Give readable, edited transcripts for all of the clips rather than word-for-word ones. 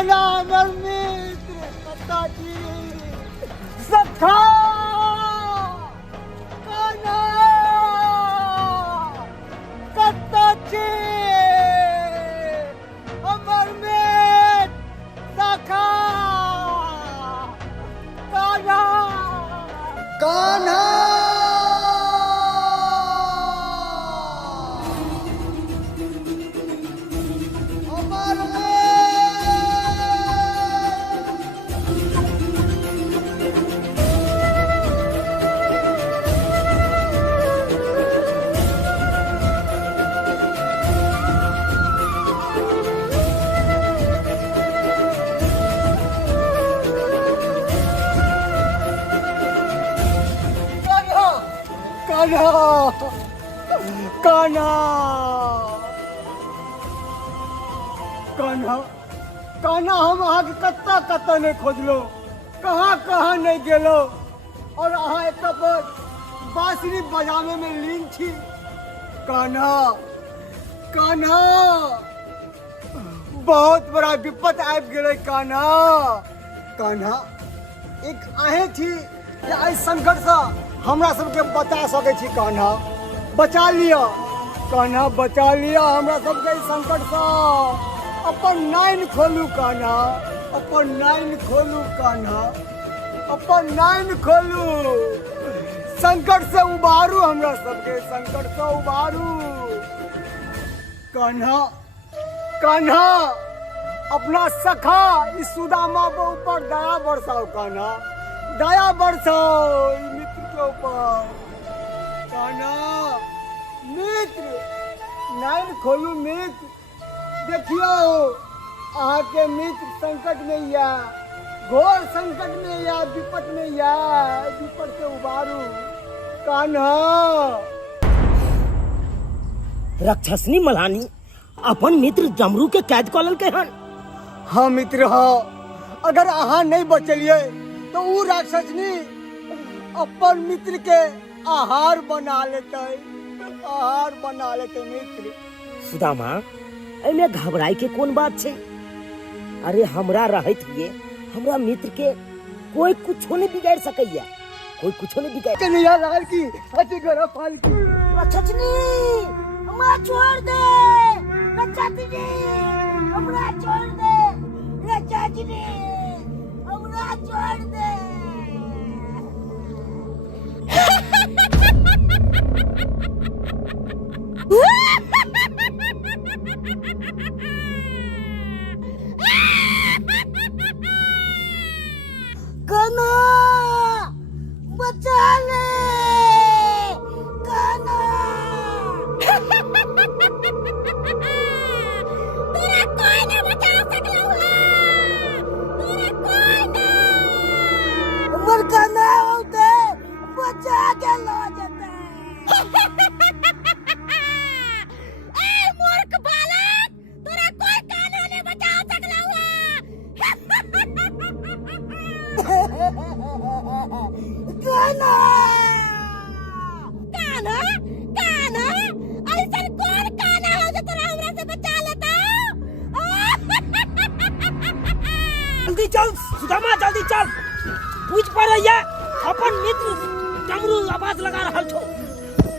कान्हा हमर मित्र कत्ता छी सखा कान्हा कत्ता छी हमर मित्र सखा कान्हा कान्हा कान्हा कान्हा कान्हा हम अहाँके कत्ता कत्ता नहीं खोजलो कहाँ कहाँ नहीं गेलो और अहाँ एक पर बांसुरी बजावे में लीन छी कान्हा कान्हा बहुत बड़ा विपत आबि गेलै कान्हा कान्हा एक आहे छी जे एहि संकट से हमरा सबके बचा सकै छी कान्हा बचा लिया कान्हा बचा लिया हमरा सबके संकट से अपन नाइन खोलू कान्हा अपन नाइन खोलू कान्हा अपन नाइन खोलू संकट से उबारू हमरा सबके संकट से उबारू कान्हा कान्हा अपना सखा इस सुदामा के ऊपर दया बरसाओ कान्हा दया बरसाओ मित्र के ऊपर कान्हा मित्र नाइन खोलू मित्र देखियो अहाँ के मित्र संकट में या घोर संकट में या विपत में या विपत से उबारू कान्हा राक्षसनी मल्हानी अपन मित्र डमरू के कैद कऽ लेलकै हन। हाँ मित्र हाँ अगर अहाँ नहीं बचलिए तो वो राक्षसनी अपन मित्र के आहार बना लेते मित्र। सुदामा एमे घबराई के कौन बात छै? अरे हमरा रहत हुए हमरा मित्र के कोई कुछो नहीं बिगाड़ सकैया कोई कुछो नहीं बिगाड़ कन्हैया लाल की हटी गरा फाल की राक्षसनी हमरा छोड़ दे राक्षसनी हमरा छोड़ दे राक्षसनी हमरा छोड़ दे कान्हा बचा ले कान्हा तेरा कोई नहीं बचा सकला तेरा कोई नहीं मर कान्हा होते बचा के लो जाते ए मूर्ख बालक तेरा कोई कान्हा नहीं बचा सकला कान्हा कान्हा कान्हा ऐसा कौन कान्हा हो जो तेरा हमरा से बचा लेता जल्दी चल सुदामा जल्दी चल पूछ पड़ैया अपन मित्र डमरू आवाज लगा रहल छौ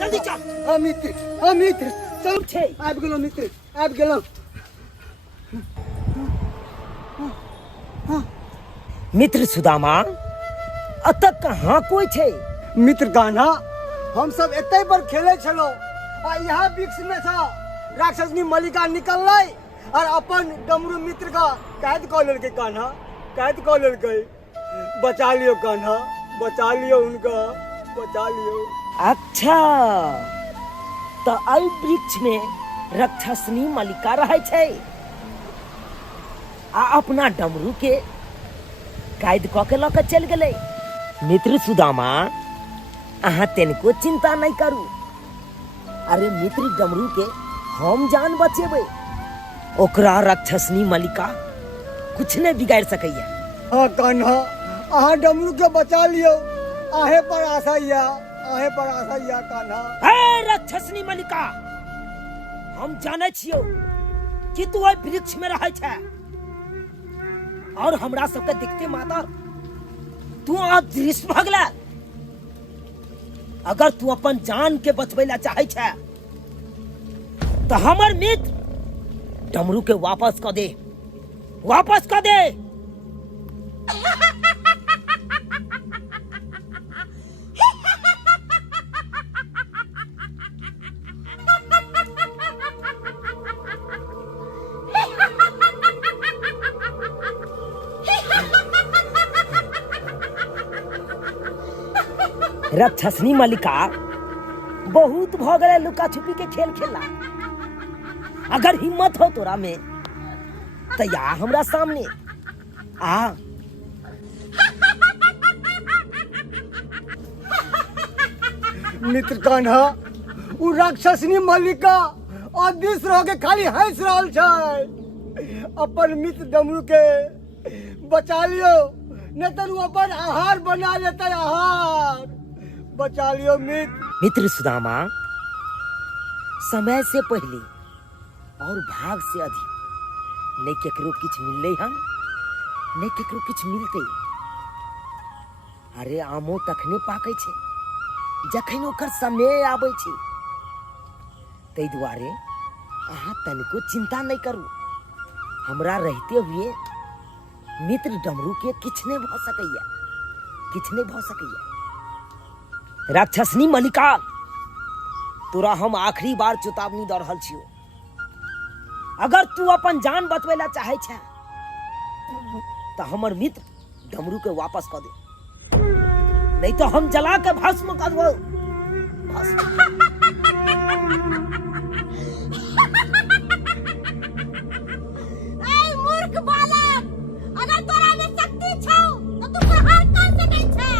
जल्दी चल। मित्र चल छै आबि गेलो मित्र आबि गेलो। मित्र सुदामा अतः कहाँ कोई छै? मित्र कान्हा हम सब एते पर खेले छलो आ यहाँ वृक्ष में से राक्षसनी मलिका निकललै और अपन डमरू मित्र का कैद कऽ लेलकै कान्हा कैद कऽ लेलकै। बचा लियो कान्हा बचा लियो उनका बचा लियो। अच्छा तो एहि वृक्ष में राक्षसनी मलिका रहे छै आ अपना डमरू के कैद कऽ के लऽ के चल गेलै। मित्र सुदामा अहाँ तनिको चिंता नहीं करू अरे मित्र डमरू के हम जान बचेबै ओकरा राक्षसनी मलिका कुछ नहीं बिगाड़ सकैया। हाँ कान्हा अहाँ डमरू के बचा लियो आहे पर आशा या कान्हा। हे राक्षसनी मलिका हम जाने छियो कि तू ओहि वृक्ष में रहे छै और हमरा सबके दिखते माता तू अदृश्य भगला। अगर तू अपन जान के बचबै ला चाहे छे तो हमर मित्र डमरू के वापस क दे, वापस क दे। राक्षसनी मल्लिका बहुत भ गए लुका छुपी के खेल खेला। अगर हिम्मत हो तोरा में तो या हमरा सामने आ। मित्र कान्हा उ राक्षसनी मल्लिका अदृश्य रह के खाली हंस रहल छै। अपन मित्र डमरू के बचा लियो नहीं तो उ अपन आहार बना लेता। आहार बचा लियो मित्र सुदामा। समय से पहले और भाग से अधिक नहीं केकरो किछ मिलले हम नहीं केकरो किछ मिलते। अरे आमो तखने पाकै छै जखन ओकर समय आबै छै। तै दुआरे अहाँ तनिको चिंता नहीं करू। हमरा रहते हुए मित्र डमरू के किछ नहीं भ सकैया, किछ नहीं भ सकैया। राक्षसनी मल्लिका तोरा हम आखिरी बार चेतावनी दे रहल छियो। अगर तू अपन जान बचबै ला चाहे छे तो हमर मित्र डमरू के वापस क दे, नहीं तो हम जला के भस्म कर देबो। ए मूर्ख बालक, अगर तोरा में शक्ति छौ तो तू प्रहार कर सकै छै।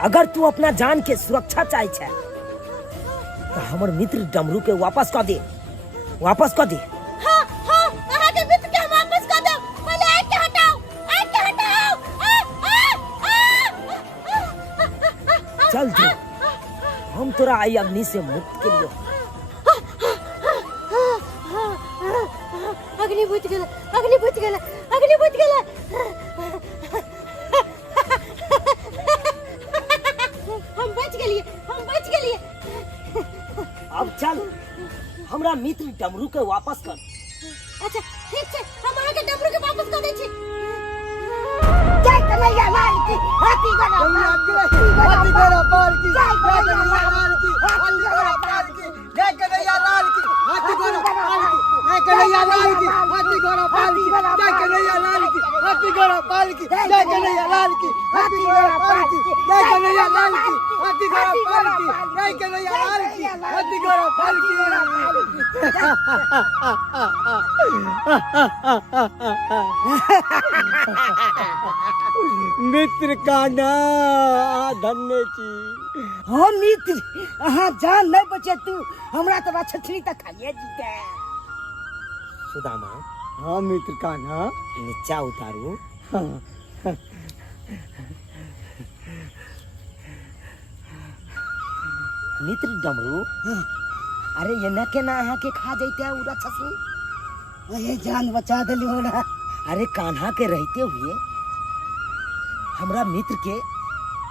अगर तू अपना जान के सुरक्षा चाहे छे तो हमर मित्र डमरू के वापस क दे, वापस क दे। हाँ हाँ, अहाँ के मित्र के वापस क दो। पहले आग के हटाओ, आग के हटाओ। चल तू, हम तोरा आई अग्नि से मुक्त के लिए। अग्नि बुझ गेल, अग्नि बुझ गेल, अग्नि बुझ गेल। हम बच गेलिए, हम बच गेलिए। अब चल हमरा मित्र डमरू के वापस कर। अच्छा ठीक है, हम अहाँ के डमरू के वापस कर दै छी। जय कन्हैया लाल की, हाथी गड़ा हाथी गड़ा पार की, जय कन्हैया लाल की, हाथी गड़ा पार की, जय कन्हैया लाल की, हाथी गड़ा पार की, जय कन्हैया लाल की, हाथी गड़ा पार की, जय कन्हैया लाल की, हाथी गड़ा पार की, जय कन्हैया लाल की, हाथी गड़ा पार की, जय कन्हैया लाल की, हाथी गड़ा पार की, जय कन्हैया लाल की, हाथी गड़ा पार की। मित्र कान्हा धन्य छी। हाँ मित्र, अहाँ जान नहीं बचे तू हमरा तो छछरी तक खाइए जीते। सुदामा हाँ मित्र कान्हा। नीचा उतारू। हाँ। मित्र डमरू, अरे ये न के ना अहाँ के खा जाते उड़ा छसू। ये जान बचा दिली होना। अरे कान्हा के रहते हुए हमरा मित्र के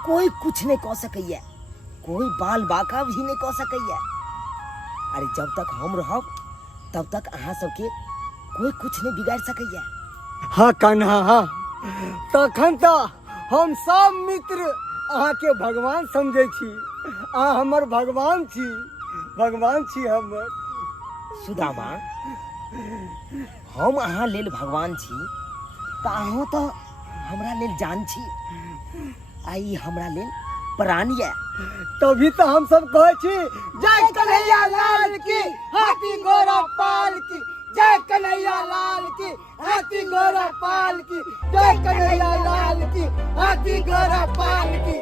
कोई कुछ नहीं कह सकैया, कोई बाल बाका भी नहीं कह सकैया। अरे जब तक हम रहब तब तक अहाँ सबके कोई कुछ नहीं बिगाड़ सकैया। हाँ कान्हा हाँ, तखन तो हम सब मित्र अहाँ के भगवान समझे छी। अहाँ हमर भगवान छी, भगवान छी हमर। सुदामा, हम अहाँ लेल भगवान छी तो अहूँ तो हमरा लेल जान छी, आई हमरा लेल प्राण ये। तभी तो हम सब कहे छी जय कन्हैया लाल की, हाथी घोड़ा पाल की। जय कन्हैया लाल की, हाथी घोड़ा पाल की। जय कन्हैया लाल की, हाथी घोड़ा पाल की।